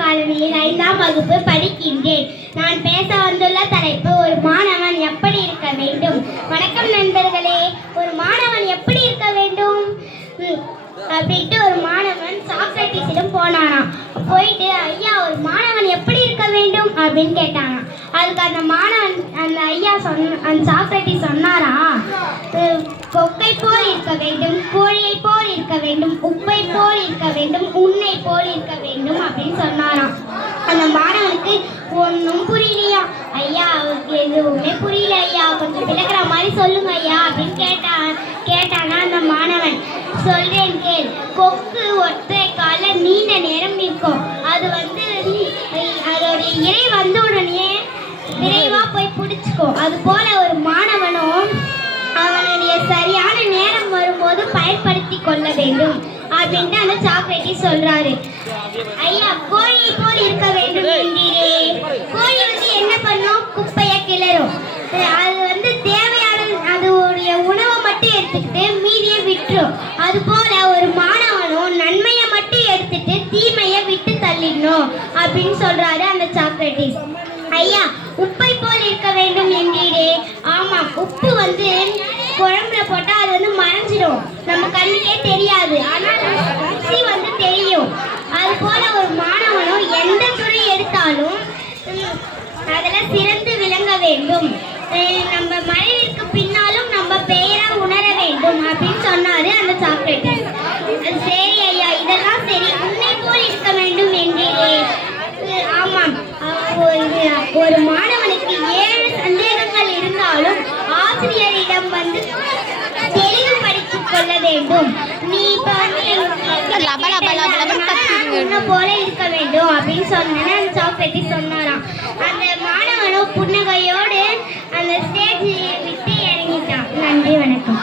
காலனியில் ஐந்தாம் வகுப்பு படிக்கின்றேன். நான் பேச வந்துள்ள தலைப்பு ஒரு மாணவன் எப்படி இருக்க வேண்டும்? வணக்கம் நண்பர்களே ஒரு மாணவன் எப்படி இருக்க வேண்டும்? அப்படின்ட்டு ஒரு மாணவன் சாக்ரட்டிஸிடம் போனானாம். போயிட்டு ஐயா ஒரு மாணவன் எப்படி இருக்க வேண்டும்? அப்படின்னு கேட்டானாம். அதுக்கு அந்த மாணவன் அந்த ஐயா சொன்ன அந்த சாக்ரட்டிஸ் சொன்னாரா கொக்கை போல் இருக்க வேண்டும் கோழியை போல் இருக்க வேண்டும் உப்பை போல் இருக்க வேண்டும் உன்னை போல் இருக்க வேண்டும். அப்படின்னு சொன்னாராம். அந்த மாணவனுக்கு ஒன்றும் புரியலையா? ஐயா அவருக்கு எதுவுமே புரியல ஐயா. கொஞ்சம் விளக்குற மாதிரி சொல்லுங்க ஐயா அப்படின்னு கேட்டா கேட்டானா அந்த மாணவன். சொல்றேன் கேள். கொக்கு ஒற்றை கால நீண்ட நேரம் நிற்கும். அது வந்து அஹ், அதோடைய இறை வந்த உடனே விரைவா போய் பிடிச்சிக்கும் அது போல ஒரு மாணவனும் அவனுடைய சரியான நேரம் வரும்போது பயன்படுத்தி கொள்ள வேண்டும். அப்படின்னு அந்த சாக்லேட்டிஸ் சொல்றாரு. ஐயா கோழி போல் இருக்க வேண்டும் என்கிறே கோழி வந்து என்ன பண்ணும்? குப்பையை கிளறும். அது வந்து தேவையான அதோடைய உணவை மட்டும் எடுத்துக்கிட்டு மீதியை விட்டுரும். அது போல ஒரு மாணவனும் நன்மையை மட்டும் எடுத்துட்டு தீமையை விட்டு தள்ளிடணும் அப்படின்னு சொல்றாரு அந்த சாக்லேட்டிஸ் ஐயா உப்பை போல் இருக்க வேண்டும் என்கிறே ஆமாம் உப்பு வந்து குழம்புல போட்டா வந்து மறைஞ்சிடும் நம்ம கண்ணுக்கே தெரியாது. ஆனால் ருசி வந்து தெரியும். அது போல ஒரு மாணவனும் எந்த துறை எடுத்தாலும் அதில் சிறந்து விளங்க வேண்டும். நம்ம மறைவிற்கு பின்னாலும் நம்ம பெயரை உணர வேண்டும் அப்படின்னு சொன்னாரு அந்த சாக்லேட் சரி ஐயா இதெல்லாம் சரி. உன்னை போல் இருக்க வேண்டும் என்கிறே ஆமாம். ஒரு மாணவனுக்கு ஏழு சந்தேகங்கள் இருந்தாலும் ஆசிரியர் கொள்ள வேண்டும். நீ வந்து லப போல